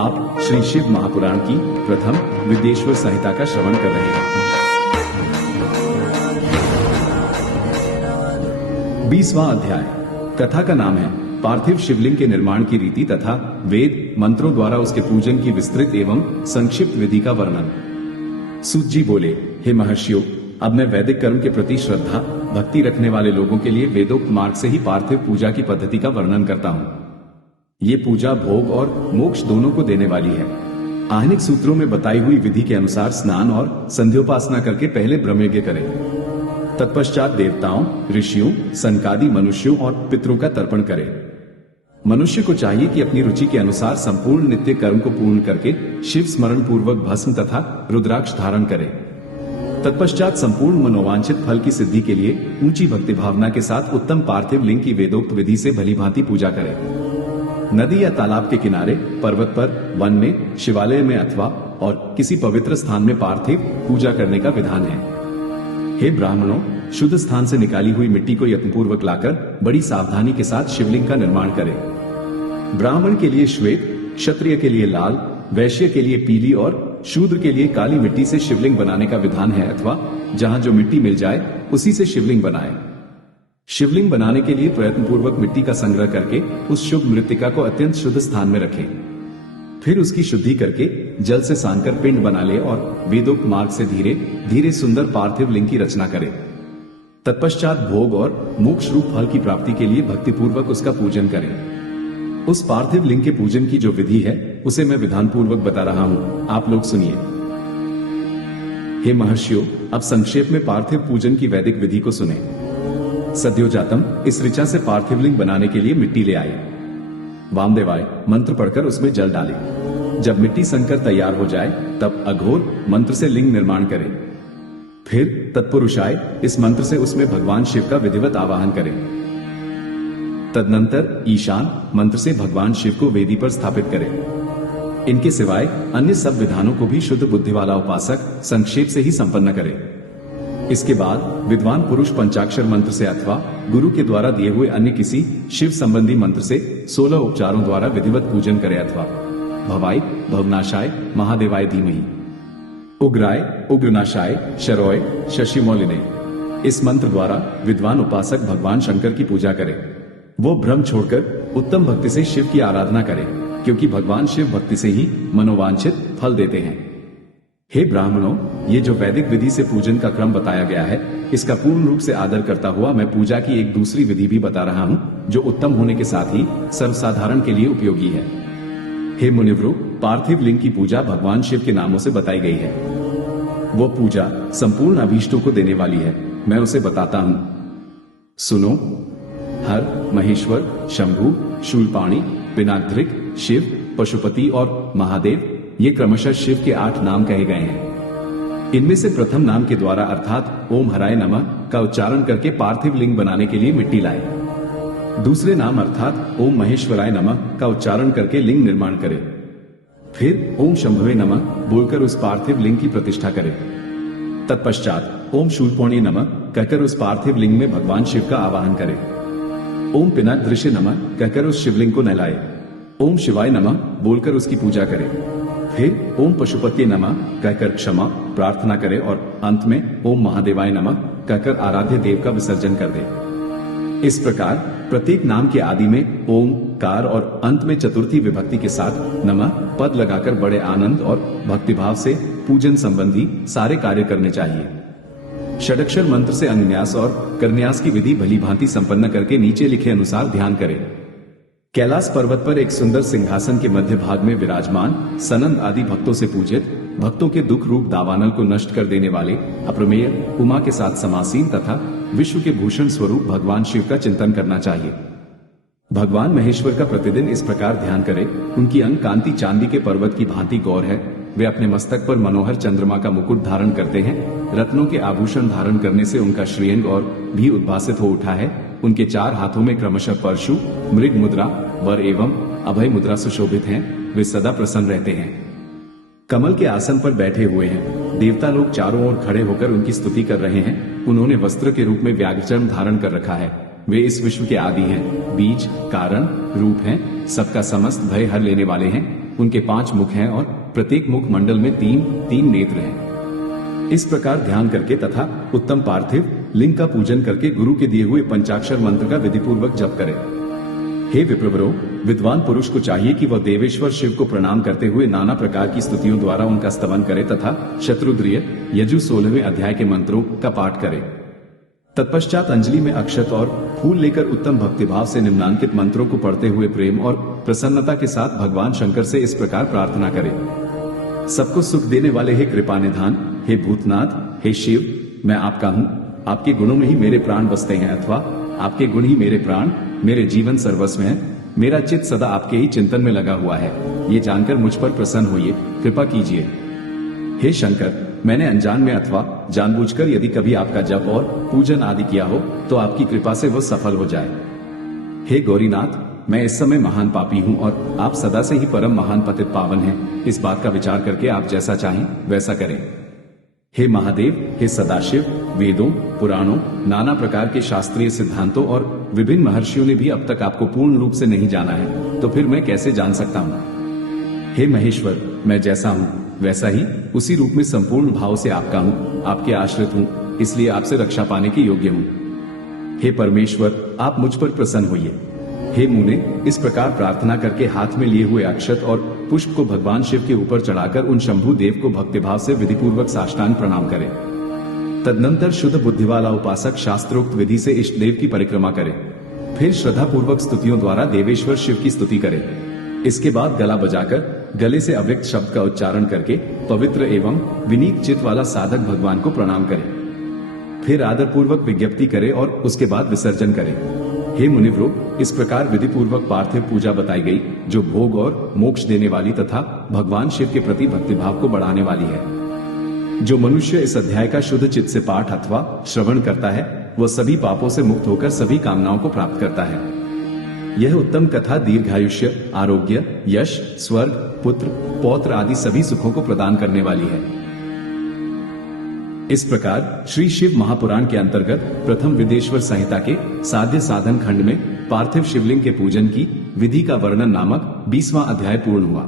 आप श्री शिव महापुराण की प्रथम विद्येश्वर संहिता का श्रवण कर रहे हैं। 20वां अध्याय। कथा का नाम है पार्थिव शिवलिंग के निर्माण की रीति तथा वेद मंत्रों द्वारा उसके पूजन की विस्तृत एवं संक्षिप्त विधि का वर्णन। सूत जी बोले, हे महर्षियों, अब मैं वैदिक कर्म के प्रति श्रद्धा भक्ति रखने वाले लोगों के लिए वेदोक्त मार्ग से ही पार्थिव पूजा की पद्धति का वर्णन करता हूँ। ये पूजा भोग और मोक्ष दोनों को देने वाली है। आहनिक सूत्रों में बताई हुई विधि के अनुसार स्नान और संध्योपासना करके पहले ब्रह्मयज्ञ करें। तत्पश्चात देवताओं, ऋषियों, सनकादि मनुष्यों और पितरों का तर्पण करें। मनुष्य को चाहिए कि अपनी रुचि के अनुसार संपूर्ण नित्य कर्म को पूर्ण करके शिव स्मरण पूर्वक भस्म तथा रुद्राक्ष धारण करे। तत्पश्चात संपूर्ण मनोवांछित फल की सिद्धि के लिए ऊंची भक्ति भावना के साथ उत्तम पार्थिव लिंग की वेदोक्त विधि से भलीभांति पूजा करे। नदी या तालाब के किनारे, पर्वत पर, वन में, शिवालय में अथवा और किसी पवित्र स्थान में पार्थिव पूजा करने का विधान है। हे ब्राह्मणों, शुद्ध स्थान से निकाली हुई मिट्टी को यत्नपूर्वक लाकर बड़ी सावधानी के साथ शिवलिंग का निर्माण करें। ब्राह्मण के लिए श्वेत, क्षत्रिय के लिए लाल, वैश्य के लिए पीली और शूद्र के लिए काली मिट्टी से शिवलिंग बनाने का विधान है, अथवा जहां जो मिट्टी मिल जाए उसी से शिवलिंग बनाए। शिवलिंग बनाने के लिए प्रयत्न पूर्वक मिट्टी का संग्रह करके उस शुभ मृत्तिका को अत्यंत शुद्ध स्थान में रखें। फिर उसकी शुद्धि करके जल से सानकर पिंड बना ले और वेदोक्त मार्ग से धीरे धीरे सुंदर पार्थिव लिंग की रचना करें। तत्पश्चात भोग और मोक्ष रूप फल की प्राप्ति के लिए भक्तिपूर्वक उसका पूजन करें। उस पार्थिव लिंग के पूजन की जो विधि है उसे मैं विधान पूर्वक बता रहा हूं, आप लोग सुनिए। हे महर्षियों, अब संक्षेप में पार्थिव पूजन की वैदिक विधि को सुने। सद्योजातम, इस ऋचा से पार्थिव लिंग बनाने के लिए मिट्टी ले आए। वामदेवाय मंत्र पढ़कर उसमें जल डाले। जब मिट्टी सनकर तैयार हो जाए तब अघोर मंत्र से लिंग निर्माण करें। फिर तत्पुरुषाय इस मंत्र से उसमें भगवान शिव का विधिवत आवाहन करें। तदनंतर ईशान मंत्र से भगवान शिव को वेदी पर स्थापित करें। इनके सिवाय अन्य सब विधानों को भी शुद्ध बुद्धि वाला उपासक संक्षेप से ही संपन्न करे। इसके बाद विद्वान पुरुष पंचाक्षर मंत्र से अथवा गुरु के द्वारा दिए हुए अन्य किसी शिव संबंधी मंत्र से 16 उपचारों द्वारा विधिवत पूजन करे, अथवा भवाय भवनाशाय महादेवाय धीमहि, उग्राय उग्रनाशाय शरौय शशिमौलिने, इस मंत्र द्वारा विद्वान उपासक भगवान शंकर की पूजा करे। वो भ्रम छोड़कर उत्तम भक्ति से शिव की आराधना करे, क्योंकि भगवान शिव भक्ति से ही मनोवांछित फल देते हैं। हे ब्राह्मणों, ये जो वैदिक विधि से पूजन का क्रम बताया गया है, इसका पूर्ण रूप से आदर करता हुआ मैं पूजा की एक दूसरी विधि भी बता रहा हूं, जो उत्तम होने के साथ ही सर्वसाधारण के लिए उपयोगी है। हे मुनिवृ, पार्थिव लिंग की पूजा भगवान शिव के नामों से बताई गई है। वो पूजा संपूर्ण अभीष्टों को देने वाली है। मैं उसे बताता हूं, सुनो। हर, महेश्वर, शंभु, शूलपाणी, पिनाकधृक, शिव, पशुपति और महादेव, ये क्रमशः शिव के 8 नाम कहे गए हैं। इनमें से प्रथम नाम के द्वारा अर्थात ओम हराय नमः का उच्चारण करके पार्थिव लिंग बनाने के लिए मिट्टी लाए। दूसरे नाम अर्थात ओम महेश्वराय नमः का उच्चारण करके लिंग निर्माण करें। फिर ओम शंभवे नमः बोलकर उस पार्थिव लिंग की प्रतिष्ठा करें। तत्पश्चात ओम शूलपाणी नमः कहकर उस पार्थिव लिंग में भगवान शिव का आवाहन करें। ओम पिनाकधृष्य नमः कहकर उस शिवलिंग को नहलाए। ओम शिवाय नमः बोलकर उसकी पूजा करें। फिर ओम पशुपति नमः कहकर क्षमा प्रार्थना करें और अंत में ओम महादेवाय नमः कहकर आराध्य देव का विसर्जन कर दे। इस प्रकार प्रत्येक नाम के आदि में ओम कार और अंत में चतुर्थी विभक्ति के साथ नमः पद लगाकर बड़े आनंद और भक्तिभाव से पूजन संबंधी सारे कार्य करने चाहिए। षडक्षर मंत्र से अंगन्यास और करन्यास की विधि भली भांति संपन्न करके नीचे लिखे अनुसार ध्यान करें। कैलाश पर्वत पर एक सुंदर सिंहासन के मध्य भाग में विराजमान सनंद आदि भक्तों से पूजित, भक्तों के दुख रूप दावानल को नष्ट कर देने वाले अप्रमेय उमा के साथ समासीन तथा विश्व के भूषण स्वरूप भगवान शिव का चिंतन करना चाहिए। भगवान महेश्वर का प्रतिदिन इस प्रकार ध्यान करें। उनकी अंग कांति चांदी के पर्वत की भांति गौर है। वे अपने मस्तक पर मनोहर चंद्रमा का मुकुट धारण करते हैं। रत्नों के आभूषण धारण करने से उनका श्रीअंग और भी उद्भासित हो उठा है। उनके 4 हाथों में क्रमशः परशु, मृग मुद्रा, वर एवं अभय मुद्रा सुशोभित हैं। वे सदा प्रसन्न रहते हैं। कमल के आसन पर बैठे हुए हैं। देवता लोग चारों ओर खड़े होकर उनकी स्तुति कर रहे हैं। उन्होंने वस्त्र के रूप में व्याघ्रचर्म धारण कर रखा है। वे इस विश्व के आदि हैं, बीज, कारण, रूप हैं, सबका समस्त भय हर लेने वाले हैं। उनके 5 मुख हैं और प्रत्येक मुख मंडल में 3 नेत्र हैं। इस प्रकार ध्यान करके तथा उत्तम पार्थिव लिंग का पूजन करके गुरु के दिए हुए पंचाक्षर मंत्र का विधिपूर्वक जप करें। हे विप्रवरो, विद्वान पुरुष को चाहिए कि वह देवेश्वर शिव को प्रणाम करते हुए नाना प्रकार की स्तुतियों द्वारा उनका स्तवन करे तथा शत्रुद्रिय यजु 16वें अध्याय के मंत्रों का पाठ करे। तत्पश्चात अंजलि में अक्षत और फूल लेकर उत्तम भक्तिभाव से निम्नांकित मंत्रों को पढ़ते हुए प्रेम और प्रसन्नता के साथ भगवान शंकर से इस प्रकार प्रार्थना करें। सबको सुख देने वाले हे कृपा निधान, हे भूतनाथ, हे शिव, मैं आपका हूँ। आपके गुणों में ही मेरे प्राण बसते हैं, अथवा आपके गुण ही मेरे प्राण, मेरे जीवन सर्वस्व हैं। मेरा चित्त सदा आपके ही चिंतन में लगा हुआ है। ये जानकर मुझ पर प्रसन्न होइए, कृपा कीजिए। हे शंकर, मैंने अनजान में अथवा जानबूझकर यदि कभी आपका जप और पूजन आदि किया हो तो आपकी कृपा से वह सफल हो जाए। हे गौरीनाथ, मैं इस समय महान पापी हूँ और आप सदा से ही परम महान पतित पावन हैं। इस बात का विचार करके आप जैसा चाहें वैसा करें। हे महादेव, हे सदाशिव, वेदों, पुराणों, नाना प्रकार के शास्त्रीय सिद्धांतों और विभिन्न महर्षियों ने भी अब तक आपको पूर्ण रूप से नहीं जाना है, तो फिर मैं कैसे जान सकता हूँ। हे महेश्वर, मैं जैसा हूँ वैसा ही उसी रूप में संपूर्ण भाव से आपका हूँ, आपके आश्रित हूँ, इसलिए आपसे रक्षा पाने के योग्य हूँ। हे परमेश्वर, आप मुझ पर प्रसन्न होइए। हे मुने, इस प्रकार प्रार्थना करके हाथ में लिए हुए अक्षत और पुष्प को भगवान शिव के ऊपर चढ़ाकर उन शंभु देव को भक्तिभाव से विधिपूर्वक साष्टांग प्रणाम करें। तदनंतर शुद्ध बुद्धि वाला उपासक शास्त्रोक्त विधि से इष्ट देव की परिक्रमा करे। फिर श्रद्धा पूर्वक स्तुतियों द्वारा देवेश्वर शिव की स्तुति करे। इसके बाद गला बजाकर गले से अव्यक्त शब्द का उच्चारण करके पवित्र एवं विनीत चित्त वाला साधक भगवान को प्रणाम करे। फिर आदर पूर्वक विज्ञप्ति करे और उसके बाद विसर्जन करे। हे मुनिवरो, इस प्रकार विधि पूर्वक पार्थिव पूजा बताई गई, जो भोग और मोक्ष देने वाली तथा भगवान शिव के प्रति भक्तिभाव को बढ़ाने वाली है। जो मनुष्य इस अध्याय का शुद्ध चित्त से पाठ अथवा श्रवण करता है, वह सभी पापों से मुक्त होकर सभी कामनाओं को प्राप्त करता है। यह उत्तम कथा दीर्घायुष्य, आरोग्य, यश, स्वर्ग, पुत्र, पौत्र आदि सभी सुखों को प्रदान करने वाली है। इस प्रकार श्री शिव महापुराण के अंतर्गत प्रथम विदेश्वर संहिता के साध्य साधन खंड में पार्थिव शिवलिंग के पूजन की विधि का वर्णन नामक 20वां अध्याय पूर्ण हुआ।